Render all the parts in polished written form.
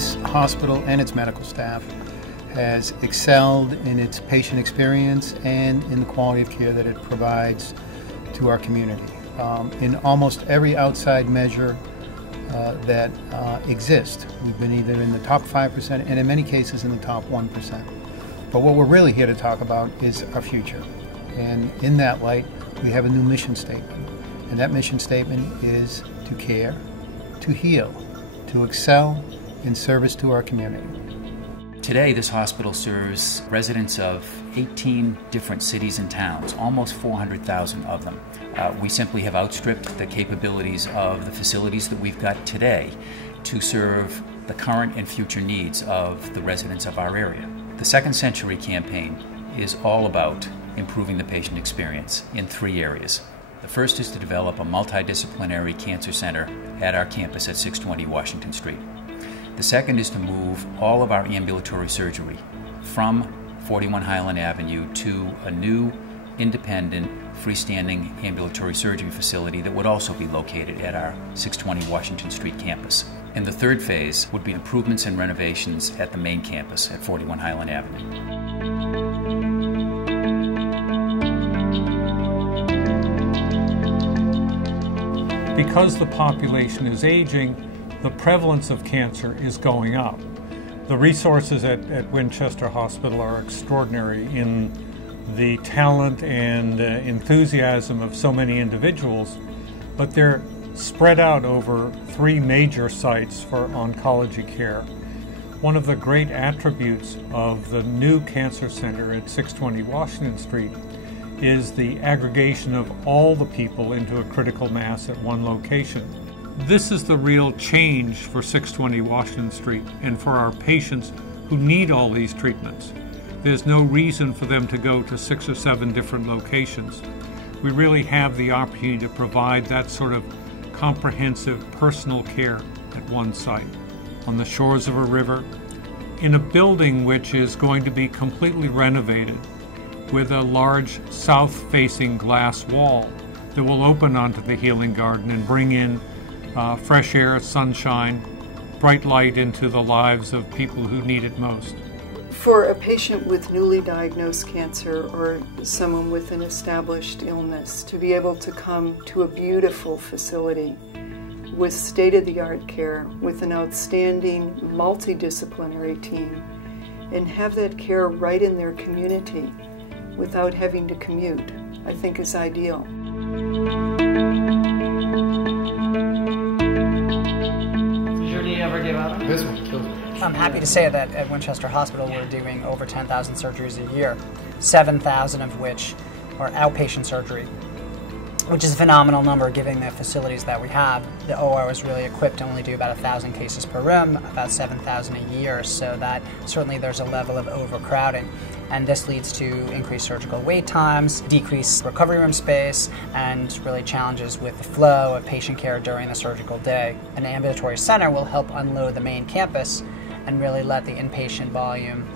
This hospital and its medical staff has excelled in its patient experience and in the quality of care that it provides to our community. In almost every outside measure that exists, we've been either in the top 5% and in many cases in the top 1%. But what we're really here to talk about is our future. And in that light, we have a new mission statement. And that mission statement is to care, to heal, to excel in service to our community. Today, this hospital serves residents of 18 different cities and towns, almost 400,000 of them. We simply have outstripped the capabilities of the facilities that we've got today to serve the current and future needs of the residents of our area. The Second Century campaign is all about improving the patient experience in 3 areas. The first is to develop a multidisciplinary cancer center at our campus at 620 Washington Street. The second is to move all of our ambulatory surgery from 41 Highland Avenue to a new, independent, freestanding ambulatory surgery facility that would also be located at our 620 Washington Street campus. And the third phase would be improvements and renovations at the main campus at 41 Highland Avenue. Because the population is aging, the prevalence of cancer is going up. The resources at Winchester Hospital are extraordinary in the talent and enthusiasm of so many individuals, but they're spread out over 3 major sites for oncology care. One of the great attributes of the new cancer center at 620 Washington Street is the aggregation of all the people into a critical mass at one location. This is the real change for 620 Washington Street and for our patients who need all these treatments. There's no reason for them to go to 6 or 7 different locations. We really have the opportunity to provide that sort of comprehensive personal care at one site, on the shores of a river, in a building which is going to be completely renovated with a large south-facing glass wall that will open onto the healing garden and bring in fresh air, sunshine, bright light into the lives of people who need it most. For a patient with newly diagnosed cancer or someone with an established illness to be able to come to a beautiful facility with state-of-the-art care, with an outstanding multidisciplinary team, and have that care right in their community without having to commute, I think is ideal. This one kills me. I'm happy to say that at Winchester Hospital we're doing over 10,000 surgeries a year, 7,000 of which are outpatient surgery, which is a phenomenal number given the facilities that we have. The OR is really equipped to only do about 1,000 cases per room, about 7,000 a year, so that certainly there's a level of overcrowding. And this leads to increased surgical wait times, decreased recovery room space, and really challenges with the flow of patient care during the surgical day. An ambulatory center will help unload the main campus and really let the inpatient volume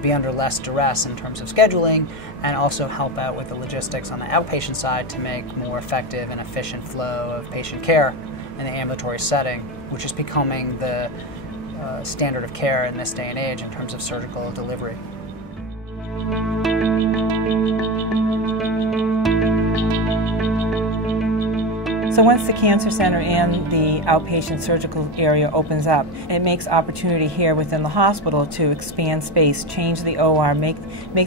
be under less duress in terms of scheduling, and also help out with the logistics on the outpatient side to make more effective and efficient flow of patient care in the ambulatory setting, which is becoming the standard of care in this day and age in terms of surgical delivery. So once the cancer center and the outpatient surgical area opens up, it makes opportunity here within the hospital to expand space, change the OR, make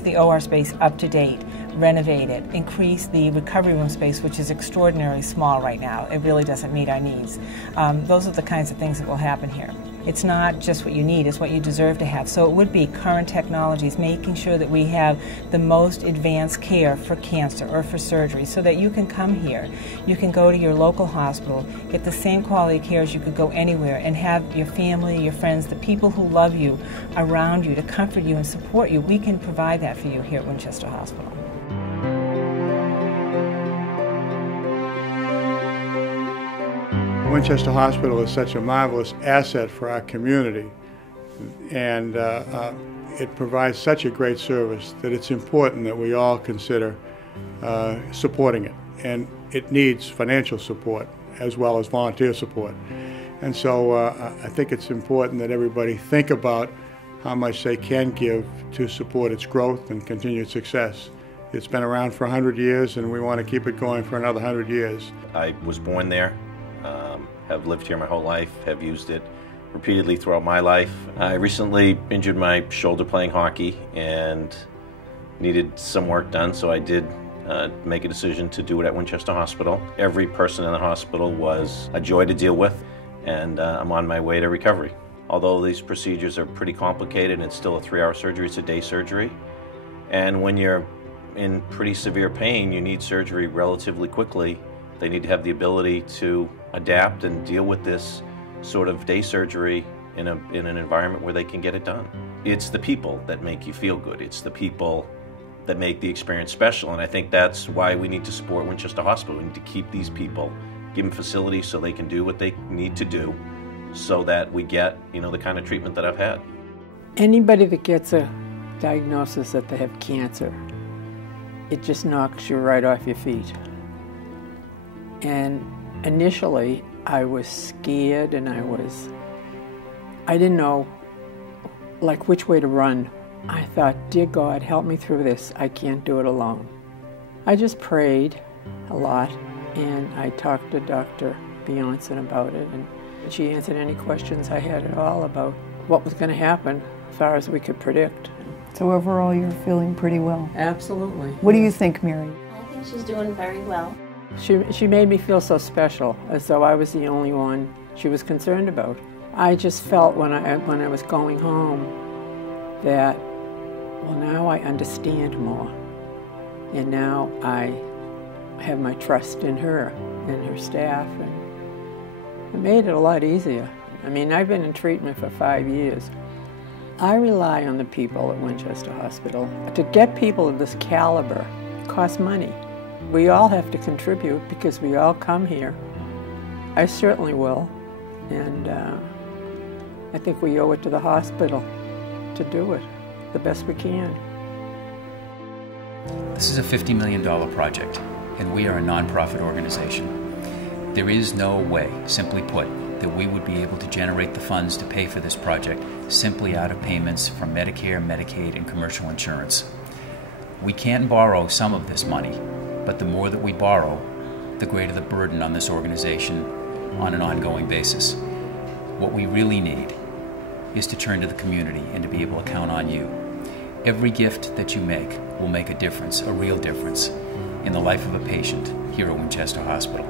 the OR space up to date, renovate it, increase the recovery room space, which is extraordinarily small right now. It really doesn't meet our needs. Those are the kinds of things that will happen here. It's not just what you need, it's what you deserve to have. So it would be current technologies, making sure that we have the most advanced care for cancer or for surgery so that you can come here. You can go to your local hospital, get the same quality of care as you could go anywhere, and have your family, your friends, the people who love you around you to comfort you and support you. We can provide that for you here at Winchester Hospital. Winchester Hospital is such a marvelous asset for our community, and it provides such a great service that it's important that we all consider supporting it. And it needs financial support as well as volunteer support. And so I think it's important that everybody think about how much they can give to support its growth and continued success. It's been around for 100 years, and we want to keep it going for another 100 years. I was born there, have lived here my whole life, have used it repeatedly throughout my life. I recently injured my shoulder playing hockey and needed some work done, so I did make a decision to do it at Winchester Hospital. Every person in the hospital was a joy to deal with, and I'm on my way to recovery. Although these procedures are pretty complicated, and it's still a 3-hour surgery, it's a day surgery. And when you're in pretty severe pain, you need surgery relatively quickly. They need to have the ability to adapt and deal with this sort of day surgery in an environment where they can get it done. It's the people that make you feel good. It's the people that make the experience special, and I think that's why we need to support Winchester Hospital. We need to keep these people, give them facilities so they can do what they need to do so that we get, the kind of treatment that I've had. Anybody that gets a diagnosis that they have cancer, it just knocks you right off your feet. And initially, I was scared, and I didn't know which way to run. I thought, dear God, help me through this. I can't do it alone. I just prayed a lot, and I talked to Dr. Beyonce about it, and she answered any questions I had at all about what was going to happen as far as we could predict. So overall, you're feeling pretty well? Absolutely. What do you think, Mary? I think she's doing very well. She made me feel so special, as though I was the only one she was concerned about. I just felt when I was going home that, well, now I understand more, and now I have my trust in her and her staff, and it made it a lot easier. I mean, I've been in treatment for 5 years. I rely on the people at Winchester Hospital. To get people of this caliber, it costs money. We all have to contribute because we all come here. I certainly will, and I think we owe it to the hospital to do it the best we can. This is a $50 million project, and we are a nonprofit organization. There is no way, simply put, that we would be able to generate the funds to pay for this project simply out of payments from Medicare, Medicaid, and commercial insurance. We can borrow some of this money, but the more that we borrow, the greater the burden on this organization on an ongoing basis. What we really need is to turn to the community and to be able to count on you. Every gift that you make will make a difference, a real difference, in the life of a patient here at Winchester Hospital.